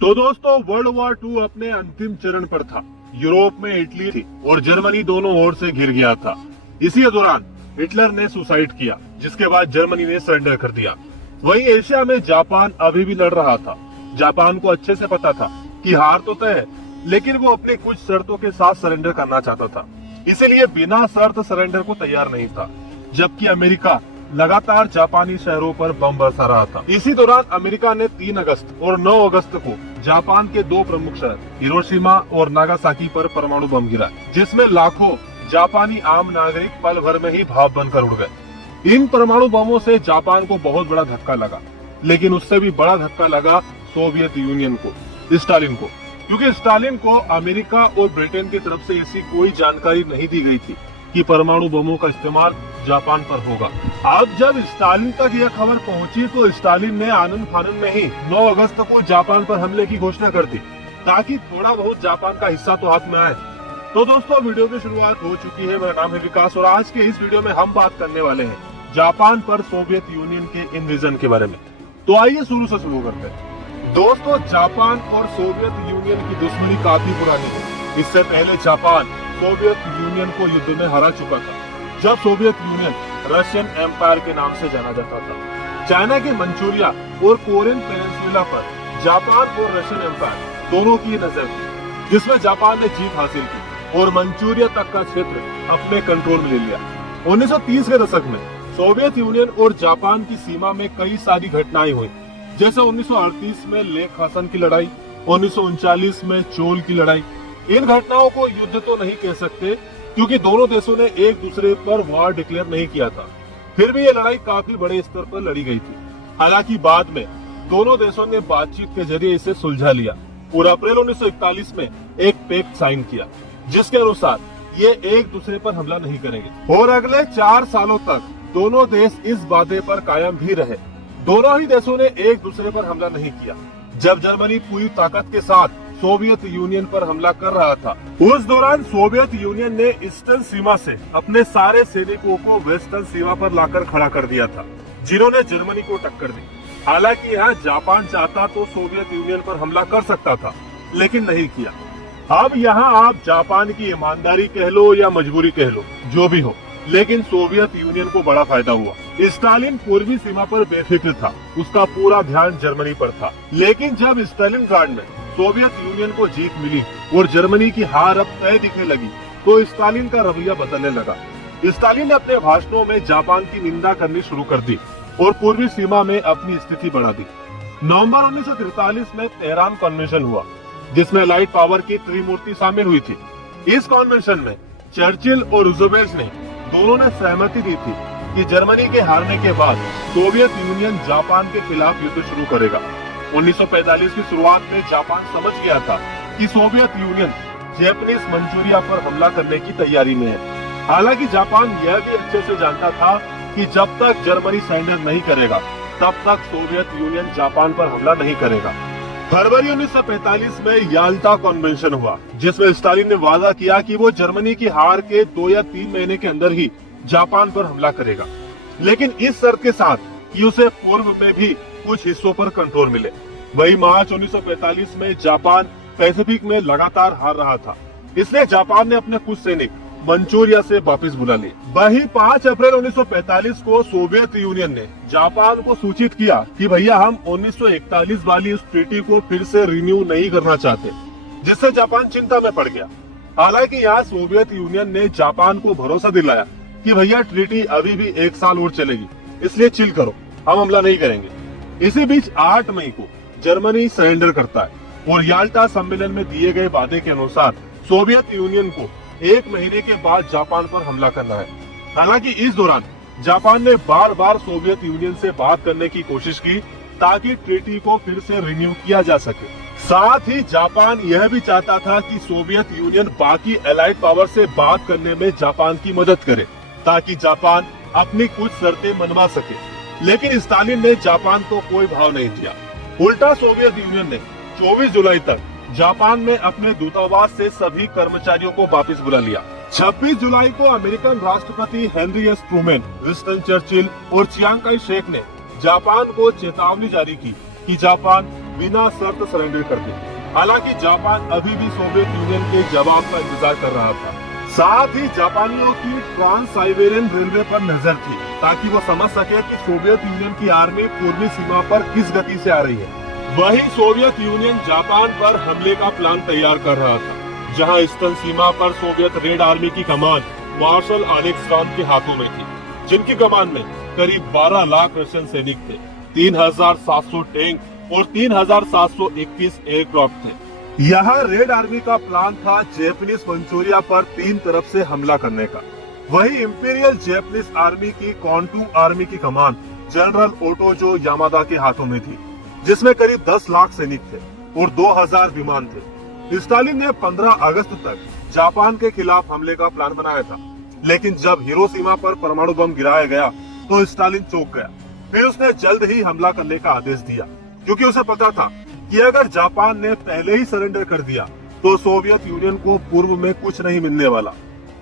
तो दोस्तों world war 2 अपने अंतिम चरण पर था। यूरोप में इटली थी और जर्मनी दोनों ओर से घिर गया था। इसी दौरान हिटलर ने सुसाइड किया, जिसके बाद जर्मनी ने सरेंडर कर दिया। वहीं एशिया में जापान अभी भी लड़ रहा था। जापान को अच्छे से पता था कि हार तो तय है, लेकिन वो अपनी कुछ शर्तों के साथ सरेंडर करना चाहता था, इसीलिए बिना शर्त सरेंडर को तैयार नहीं था। जबकि अमेरिका लगातार जापानी शहरों पर बम बरसा रहा था। इसी दौरान अमेरिका ने 3 अगस्त और 9 अगस्त को जापान के 2 प्रमुख शहर हिरोशिमा और नागासाकी पर परमाणु बम गिरा, जिसमें लाखों जापानी आम नागरिक पल भर में ही भाप बनकर उड़ गए। इन परमाणु बमों से जापान को बहुत बड़ा धक्का लगा, लेकिन उससे भी बड़ा धक्का लगा सोवियत यूनियन को, स्टालिन को, क्योंकि स्टालिन को अमेरिका और ब्रिटेन की तरफ से ऐसी कोई जानकारी नहीं दी गई थी कि परमाणु बमों का इस्तेमाल जापान पर होगा। अब जब स्टालिन तक यह खबर पहुंची तो स्टालिन ने आनंद फानंद में ही 9 अगस्त को जापान पर हमले की घोषणा कर दी, ताकि थोड़ा बहुत जापान का हिस्सा तो हाथ में आए। तो दोस्तों वीडियो की शुरुआत हो चुकी है। मेरा नाम है विकास और आज के इस वीडियो में हम बात करने वाले हैं जापान पर सोवियत यूनियन के इन्वेजन के बारे में। तो आइए शुरू से शुरू करते हैं। दोस्तों जापान और सोवियत यूनियन की दुश्मनी काफी पुरानी है। इससे पहले जापान सोवियत यूनियन को युद्ध में हरा चुका था, जब सोवियत यूनियन रशियन एम्पायर के नाम से जाना जाता था। चाइना के मंचूरिया और कोरियन पेनिनसुला पर जापान और रशियन एम्पायर दोनों की नजर थी, जिसमें जापान ने जीत हासिल की और मंचूरिया तक का क्षेत्र अपने कंट्रोल में ले लिया। 1930 के दशक में सोवियत यूनियन और जापान की सीमा में कई सारी घटनाएं हुई, जैसे 1938 में लेक हसन की लड़ाई, 1939 में चोल की लड़ाई। इन घटनाओं को युद्ध तो नहीं कह सकते, क्योंकि दोनों देशों ने एक दूसरे पर वॉर डिक्लेयर नहीं किया था। फिर भी ये लड़ाई काफी बड़े स्तर पर लड़ी गई थी। हालांकि बाद में दोनों देशों ने बातचीत के जरिए इसे सुलझा लिया और अप्रैल 1941 में एक पैक्ट साइन किया, जिसके अनुसार ये एक दूसरे पर हमला नहीं करेंगे। और अगले 4 सालों तक दोनों देश इस वादे पर कायम भी रहे। दोनों ही देशों ने एक दूसरे पर हमला नहीं किया। जब जर्मनी पूरी ताकत के साथ सोवियत यूनियन पर हमला कर रहा था, उस दौरान सोवियत यूनियन ने ईस्टर्न सीमा से अपने सारे सैनिकों को वेस्टर्न सीमा पर लाकर खड़ा कर दिया था, जिन्होंने जर्मनी को टक्कर दी। हालांकि यहाँ जापान चाहता तो सोवियत यूनियन पर हमला कर सकता था, लेकिन नहीं किया। अब यहाँ आप जापान की ईमानदारी कह लो या मजबूरी कह लो, जो भी हो, लेकिन सोवियत यूनियन को बड़ा फायदा हुआ। स्टालिन पूर्वी सीमा पर बेफिक्र था, उसका पूरा ध्यान जर्मनी पर था। लेकिन जब स्टालिनग्राड में सोवियत यूनियन को जीत मिली और जर्मनी की हार अब तय दिखने लगी, तो स्टालिन का रवैया बदलने लगा। स्टालिन ने अपने भाषणों में जापान की निंदा करनी शुरू कर दी और पूर्वी सीमा में अपनी स्थिति बढ़ा दी। नवंबर 1943 में तेहरान कन्वेंशन हुआ, जिसमें लाइट पावर की त्रिमूर्ति शामिल हुई थी। इस कन्वेंशन में चर्चिल और रूजवेल्ट ने दोनों ने सहमति दी थी कि जर्मनी के हारने के बाद सोवियत यूनियन जापान के खिलाफ युद्ध शुरू करेगा। 1945 की शुरुआत में जापान समझ गया था कि सोवियत यूनियन जापानीज मंचूरिया पर हमला करने की तैयारी में है। हालांकि जापान यह भी अच्छे से जानता था कि जब तक जर्मनी सरेंडर नहीं करेगा, तब तक सोवियत यूनियन जापान पर हमला नहीं करेगा। फरवरी 1945 में याल्टा कन्वेंशन हुआ, जिसमें स्टालिन ने वादा किया कि वो जर्मनी की हार के 2 या 3 महीने के अंदर ही जापान पर हमला करेगा, लेकिन इस शर्त के साथ कि उसे पूर्व में भी कुछ हिस्सों पर कंट्रोल मिले। वही मार्च 1945 में जापान पैसिफिक में लगातार हार रहा था, इसलिए जापान ने अपने कुछ सैनिक मंचूरिया से वापस बुला लिए। वही 5 अप्रैल 1945 को सोवियत यूनियन ने जापान को सूचित किया कि भैया हम 1941 वाली उस ट्रीटी को फिर से रिन्यू नहीं करना चाहते, जिससे जापान चिंता में पड़ गया। हालांकि यहाँ सोवियत यूनियन ने जापान को भरोसा दिलाया कि भैया ट्रीटी अभी भी 1 साल और चलेगी, इसलिए चिल करो, हम हमला नहीं करेंगे। इसी बीच 8 मई को जर्मनी सरेंडर करता है और याल्टा सम्मेलन में दिए गए वादे के अनुसार सोवियत यूनियन को 1 महीने के बाद जापान पर हमला करना है। हालांकि इस दौरान जापान ने बार बार सोवियत यूनियन से बात करने की कोशिश की, ताकि ट्रीटी को फिर से रिन्यू किया जा सके। साथ ही जापान यह भी चाहता था कि सोवियत यूनियन बाकी एलाइड पावर से बात करने में जापान की मदद करे, ताकि जापान अपनी कुछ शर्तें मनवा सके। लेकिन स्टालिन ने जापान को कोई भाव नहीं दिया। उल्टा सोवियत यूनियन ने 24 जुलाई तक जापान में अपने दूतावास से सभी कर्मचारियों को वापस बुला लिया। 26 जुलाई को अमेरिकन राष्ट्रपति Henry S Trueman, Winston Churchill और चियांग काई शेक ने जापान को चेतावनी जारी की कि जापान बिना शर्त सरेंडर कर दी। हालांकि जापान अभी भी सोवियत यूनियन के जवाब का इंतजार कर रहा था। साथ ही जापानियों की ट्रांस साइबेरियन रेलवे पर नजर थी ताकि वो समझ सके कि सोवियत यूनियन की आर्मी पूर्वी सीमा पर किस गति से आ रही है। वही सोवियत यूनियन जापान पर हमले का प्लान तैयार कर रहा था, जहां ईस्टर्न सीमा पर सोवियत रेड आर्मी की कमान मार्शल अलेक्जेंडर के हाथों में थी, जिनकी कमान में करीब 12 लाख रशियन सैनिक थे, 3700 टैंक और 3721 एयरक्राफ्ट थे। यहाँ रेड आर्मी का प्लान था जैपनीज मंचूरिया पर 3 तरफ से हमला करने का। वही इंपीरियल जैपनीज आर्मी की कॉन्टू आर्मी की कमान जनरल ओटोजो यामादा के हाथों में थी, जिसमें करीब 10 लाख सैनिक थे और 2000 विमान थे। स्टालिन ने 15 अगस्त तक जापान के खिलाफ हमले का प्लान बनाया था, लेकिन जब हिरोशिमा पर परमाणु बम गिराया गया तो स्टालिन चौंक गया। फिर उसने जल्द ही हमला करने का आदेश दिया, क्योंकि उसे पता था कि अगर जापान ने पहले ही सरेंडर कर दिया तो सोवियत यूनियन को पूर्व में कुछ नहीं मिलने वाला।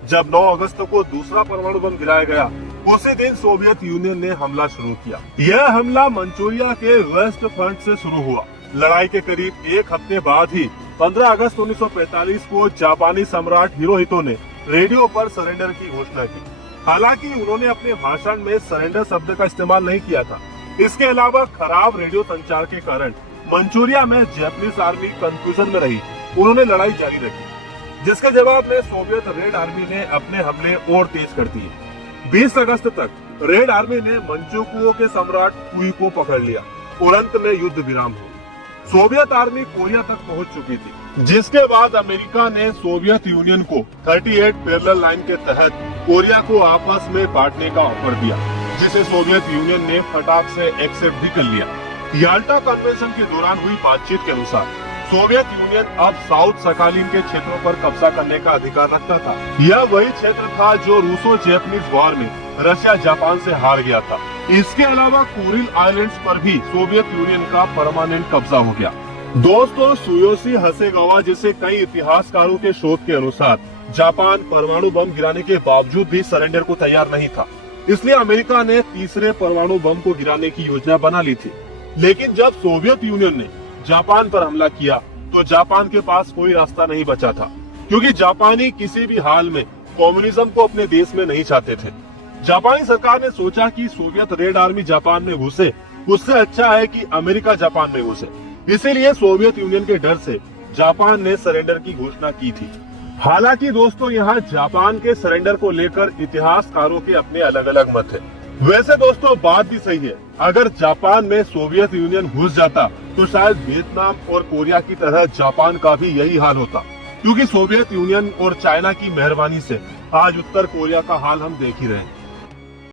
जब 9 अगस्त को दूसरा परमाणु बम गिराया गया, उसी दिन सोवियत यूनियन ने हमला शुरू किया। यह हमला मंचूरिया के वेस्ट फ्रंट से शुरू हुआ। लड़ाई के करीब 1 हफ्ते बाद ही 15 अगस्त 1945 को जापानी सम्राट हिरोहितो ने रेडियो पर सरेंडर की घोषणा की। हालांकि उन्होंने अपने भाषण में सरेंडर शब्द का इस्तेमाल नहीं किया था। इसके अलावा खराब रेडियो संचार के कारण मंचूरिया में जापानीज आर्मी कंफ्यूजन में रही। उन्होंने लड़ाई जारी रखी, जिसके जवाब में सोवियत रेड आर्मी ने अपने हमले और तेज कर दिए। 20 अगस्त तक रेड आर्मी ने मंचूकुओ के सम्राट कुई को पकड़ लिया और अंत में युद्ध विराम हुआ। सोवियत आर्मी कोरिया तक पहुंच चुकी थी, जिसके बाद अमेरिका ने सोवियत यूनियन को 38 पैरेलल लाइन के तहत कोरिया को आपस में बांटने का ऑफर दिया, जिसे सोवियत यूनियन ने फटाक से एक्सेप्ट भी कर लिया। याल्टा कन्वेंशन के दौरान हुई बातचीत के अनुसार सोवियत यूनियन अब साउथ सकालिन के क्षेत्रों पर कब्जा करने का अधिकार रखता था। यह वही क्षेत्र था जो रूसो जैपनीज वॉर में रशिया जापान से हार गया था। इसके अलावा कुरिल आइलैंड्स पर भी सोवियत यूनियन का परमानेंट कब्जा हो गया। दोस्तों, सुयोशी हसेगावा जैसे कई इतिहासकारों के शोध के अनुसार जापान परमाणु बम गिराने के बावजूद भी सरेंडर को तैयार नहीं था। इसलिए अमेरिका ने तीसरे परमाणु बम को गिराने की योजना बना ली थी। लेकिन जब सोवियत यूनियन ने जापान पर हमला किया तो जापान के पास कोई रास्ता नहीं बचा था, क्योंकि जापानी किसी भी हाल में कम्युनिज्म को अपने देश में नहीं चाहते थे। जापानी सरकार ने सोचा कि सोवियत रेड आर्मी जापान में घुसे, उससे अच्छा है कि अमेरिका जापान में घुसे। इसीलिए सोवियत यूनियन के डर से जापान ने सरेंडर की घोषणा की थी। हालांकि दोस्तों, यहाँ जापान के सरेंडर को लेकर इतिहासकारों के अपने अलग अलग मत है। वैसे दोस्तों, बात भी सही है, अगर जापान में सोवियत यूनियन घुस जाता तो शायद वियतनाम और कोरिया की तरह जापान का भी यही हाल होता, क्योंकि सोवियत यूनियन और चाइना की मेहरबानी से आज उत्तर कोरिया का हाल हम देख ही रहे हैं।